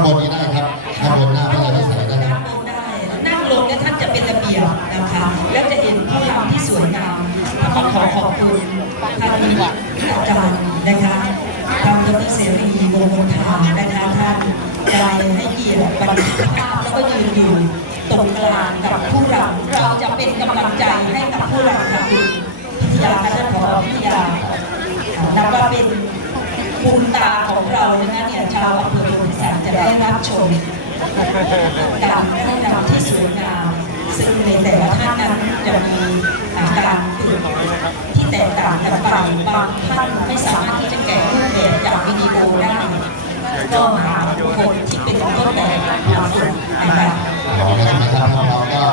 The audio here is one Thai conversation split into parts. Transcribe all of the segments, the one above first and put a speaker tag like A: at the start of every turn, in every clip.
A: างบนนี้ได้ครับข้างบนหน้าพระยาพิสัยได้ครับ
B: นั่งลงแล้วท่านจะเป็นระเบียบนะคะ แล้วจะเห็นพระราที่สวยงามขอขอขอบคุณท่านอาจารย์นะคะทางดรเสรีวงศ์มนทานะคะท่านได้ให้เกียรติบันทึกภาพแล้วก็ยืนอยู่ตรงกลางกับผู้รำเราจะเป็นกำลังใจให้กับผู้รำค่ะคุณพิทยาท่านผอพิทยานับว่าเป็นบุญตาของเรานะคะเนี่ยชาวอำเภอ จะได้รับชมการให้รำที่สวยงามซึ่งในแต่ละท่านนั้นจะมีการตื่นที่แตกต่างกันไปบางท่านไม่สามารถที่จะแกะรูปแบบจากวิดีโอได้ก็หาคนที่เป็นต้นแบบมาฝึกนะคะ
A: ขอใช่ไหมครับเราก็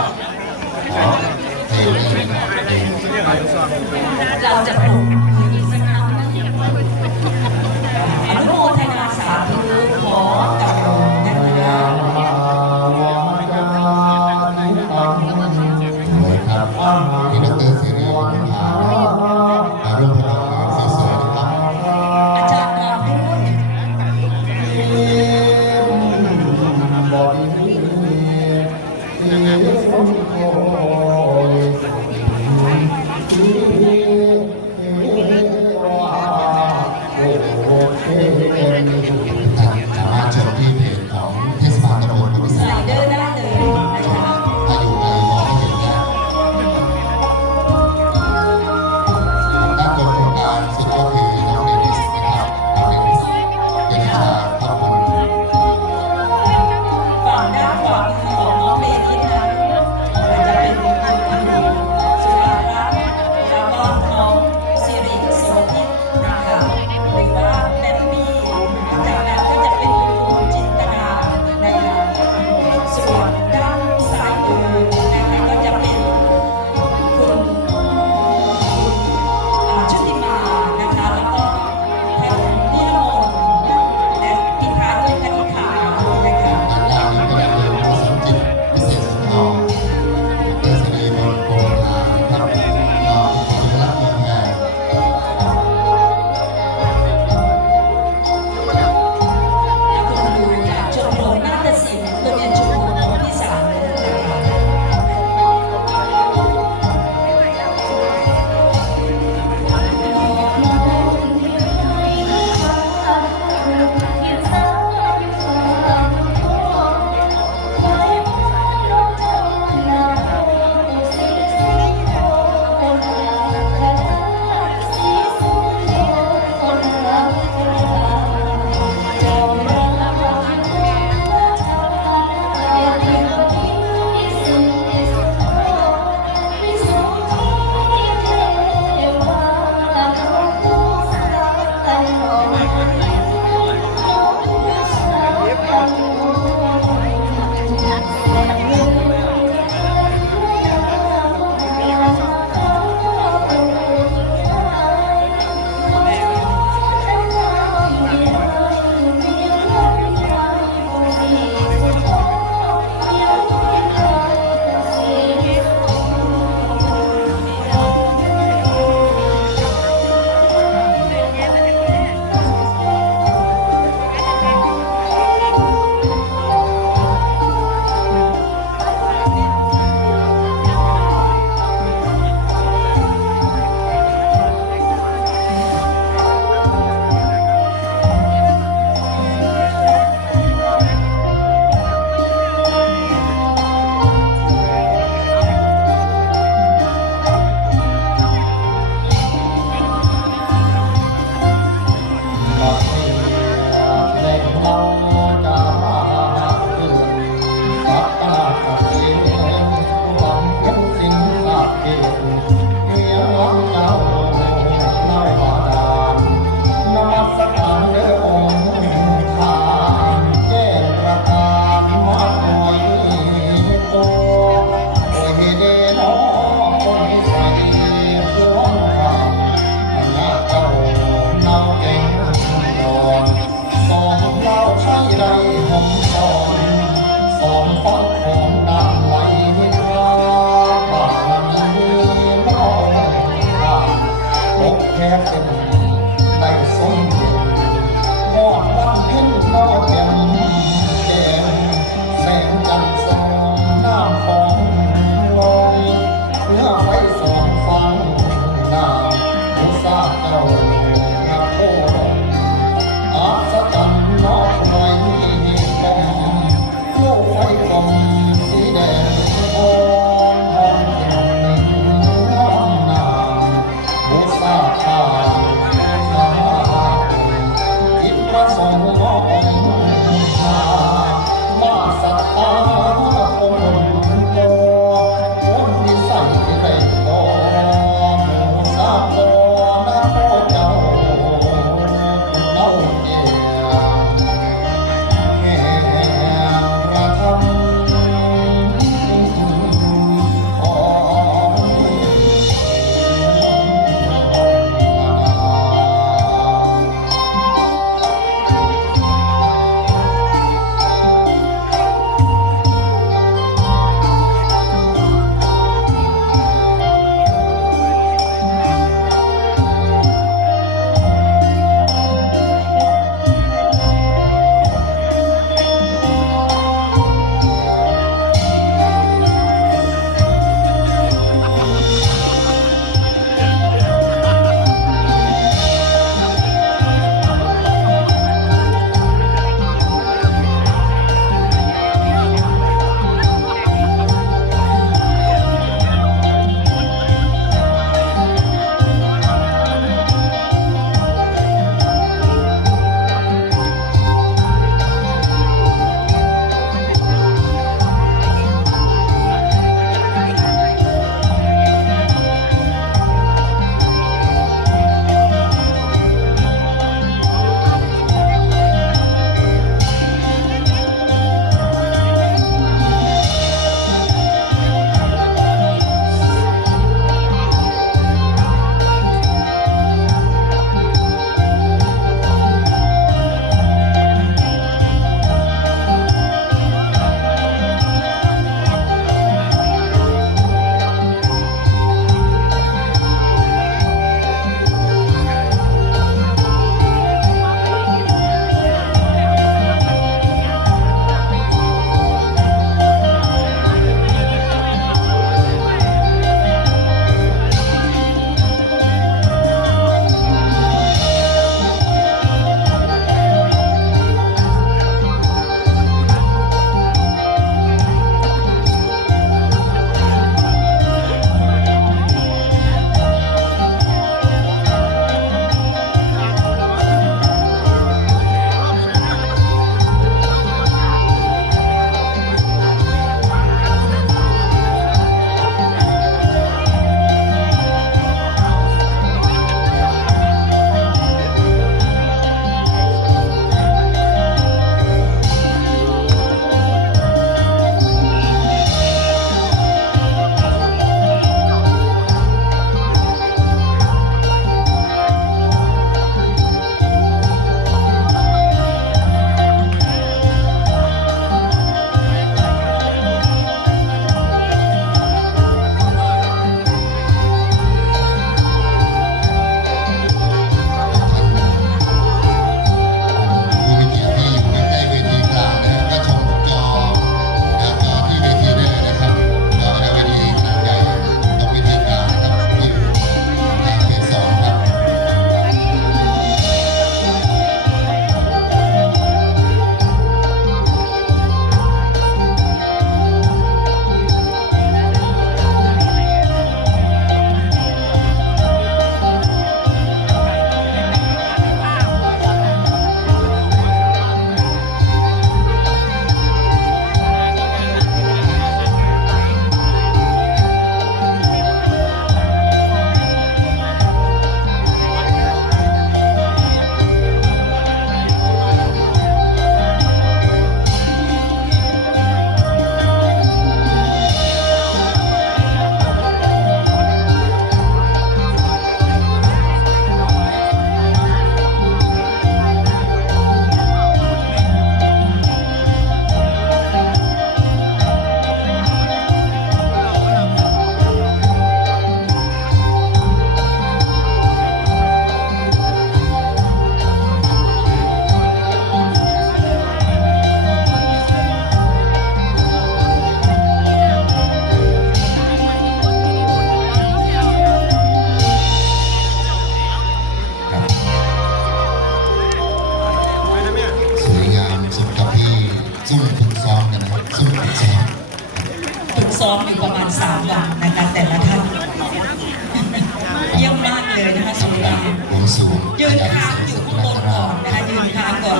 A: ยืนค้า
B: งอยู่ข้างบนก่อนนะคะยืนค้างก่อน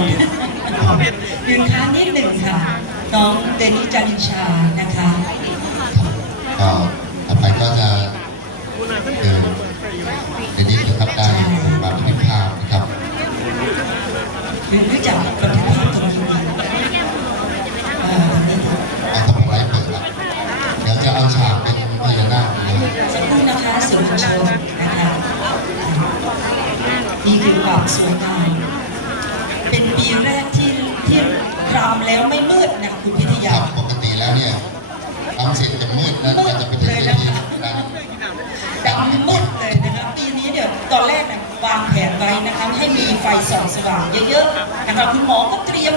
B: ยืนค้างนิดหนึ่งค่ะน้องเดนิจานิชานะคะ
A: ก็ต่อไปก็จะเดินในนี้นะครับได้ปรับพิภาพนะครับ
B: รู้จักประเภทภาพตรงนี้ไหมเอ่อตรา
A: ทำอะไรเปิดละเดี๋ยวจะเอาฉากเป็นพญานาค
B: สักครู่นะคะสื่อมวลชนนะคะนี่คือความ สวยงามเป็นปีแรกที่ที่รำแล้วไม่มืดนะคุณพิท
A: ค
B: ยา
A: รับปกติแล้วเนี่ยทำเสร็จจะมืดนะอาจจะไปถึงเวทีนั้น
B: ดำมืดเลยนะคะปีนี้เนี่ยตอนแรกนะวางแผนไว้นะคะให้มีไฟส่องสว่างเยอะๆนะคะคุณหมอก็เตรียมอย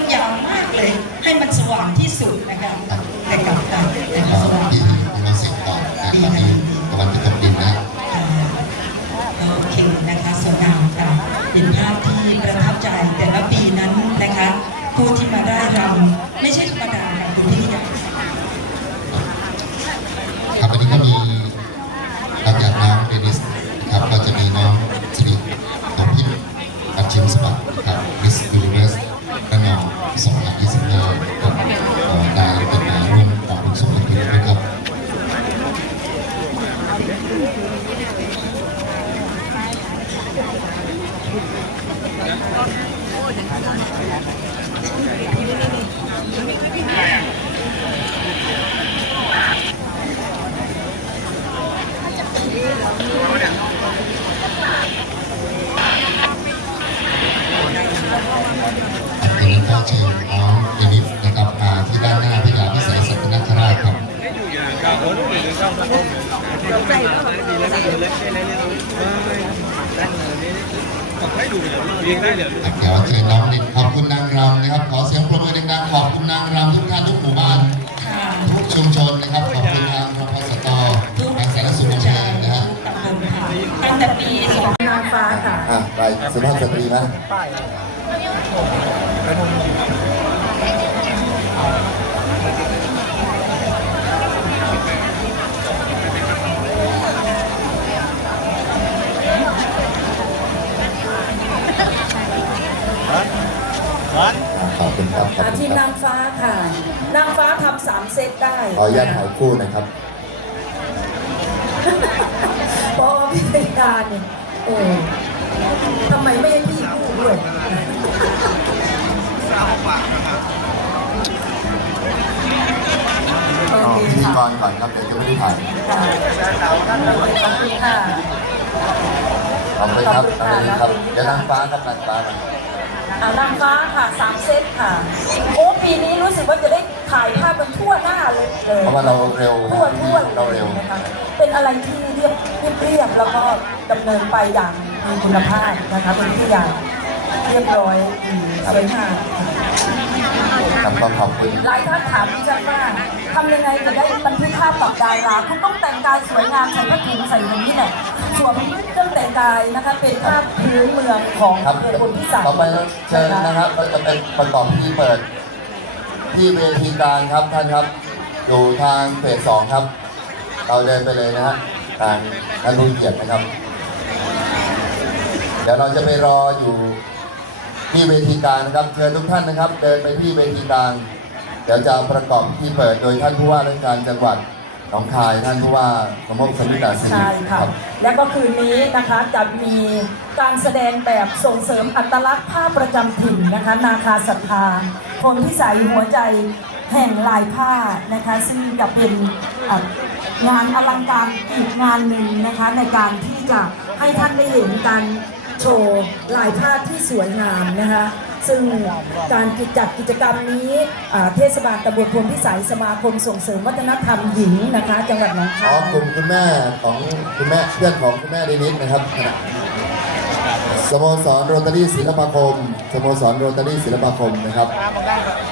B: ่างม เดี๋ย
A: วเดี๋ยวเชิญน้องนิสขอบคุณนางรำนะครับ ขอเสียงปรบมือดังๆขอบคุณนางรำทุกท่านทุกหมู่บ้านทุกชุมชนนะครับขอบคุณทางรพสตทางสารสุขอำเภอนะฮะ
B: ตั้งแต่ปี2นางฟ้าค่ะ
A: อะไปสุภาพสตรีนะ ออ
C: นุ
A: ญาตถ่ายคู่นะครับ
C: เพราะว่าพี่เป็นการเนี่ยโอ้ทำไมไม่ให้พี่พูดด้วยโอ
A: อ๋อ
C: เค
A: พิธี
C: ค่ะ
A: กรก่อนครับเดี๋ยวจะไม่ได้ถ่าย
C: ค่ะขอบคุณค่ะ
A: ขอบคุณครับอะไรครับเดี๋ยวนางฟ้าครับนางฟ้ามา
C: อ่านางฟ้าค่ะสามเซตค่ะ โอ้ปีนี้รู้สึกว่าจะได้ ถ่ายภาพกันทั่วหน้าเลยเลย
A: เพราะว่าเราเร็วนะ
C: ทั่วทั่ว
A: เราเร็ว
C: นะคะเป็นอะไรที่เรียบเรียบเรียบแล้วก็ดำเนินไปอย่างมีคุณภาพนะคะเป็นที่อย่างเรียบร้อยดีสวยงามค่ะ
A: ครับก็ขอบคุณ
C: หลายท่านถามดิฉันว่าทำยังไงจะได้บันทึกภาพกับดาราคุณต้องแต่งกายสวยงามใส่ผ้าถุงใส่อย่างนี้แหละส่วนเครื่องแต่งกายนะคะเป็นภาพพื้นเมืองของ
A: ครับ
C: อำเภอพลพิสัย
A: ต่อไปเราเชิญนะครับเราจะเป็นประกอบพิธีเปิด ที่เวทีกลางครับท่านครับ ดูทางเฟสสองครับ เราเดินไปเลยนะฮะทางท่านผู้เกียรตินะครับ เดี๋ยวเราจะไปรออยู่ที่เวทีกลางนะครับ เชิญทุกท่านนะครับ เดินไปที่เวทีกลาง เดี๋ยวจะประกอบพิธีเปิดโดยท่านผู้ว่าราชการจังหวัดหนองคายท่านผู้ว่าสมภพสมิตาสิริ
C: ใช่ค่ะ
A: ค
C: แล้วก็คืนนี้นะคะจะมีการแสดงแบบส่งเสริมอัตลักษณ์ผ้าประจำถิ่นนะคะ นาคาศรัทธา พลพิสัยหัวใจแห่งลายผ้านะคะ ซึ่งจะเป็นงานอลังการอีกงานหนึ่งนะคะในการที่จะให้ท่านได้เห็นการโชว์ลายผ้าที่สวยงามนะคะซึ่งการจัดกิจกรรมนี้เทศบาลตำบลพลพิสัยสมาคมส่งเสริมวัฒนธรรมหญิงนะคะ จังหวัดหนองคา
A: อ๋อกลุ่มคุณแม่ของคุณแม่เพื่อนของคุณแม่เดนิสนะครับ สโมสรโรตารี่ศิลปาคมสโมสรโรตารี่ศิลปาคมนะครับ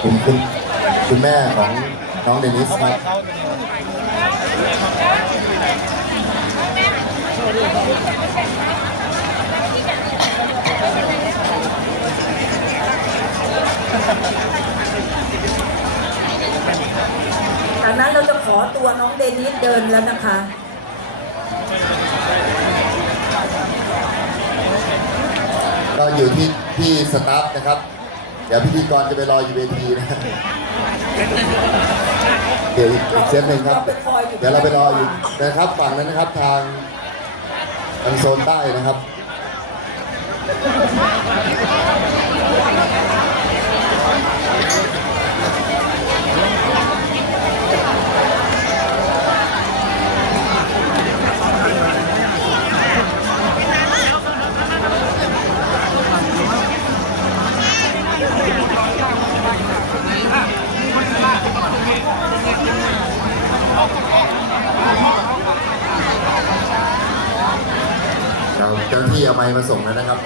A: กลุ่มคุณคุณแม่ของน้องเดนิสครับ
C: จากนั้นเราจะขอตัวน้องเดนิสเดินแล้วนะคะ
A: ก็อยู่ที่ที่สตาฟนะครับ เดี๋ยวพิธีกรจะไปรออยู่เวทีนะเดี๋ยวอีกอีกเซตหนึ่งครับ
C: เราไปคอยอยู่
A: เดี๋ยวเราไปรออยู่นะครับฝั่งนั้นนะครับทางทางโซนใต้นะครับ เราเจ้าหน้าที่เอาไม้ มาส่งแล้วนะครับ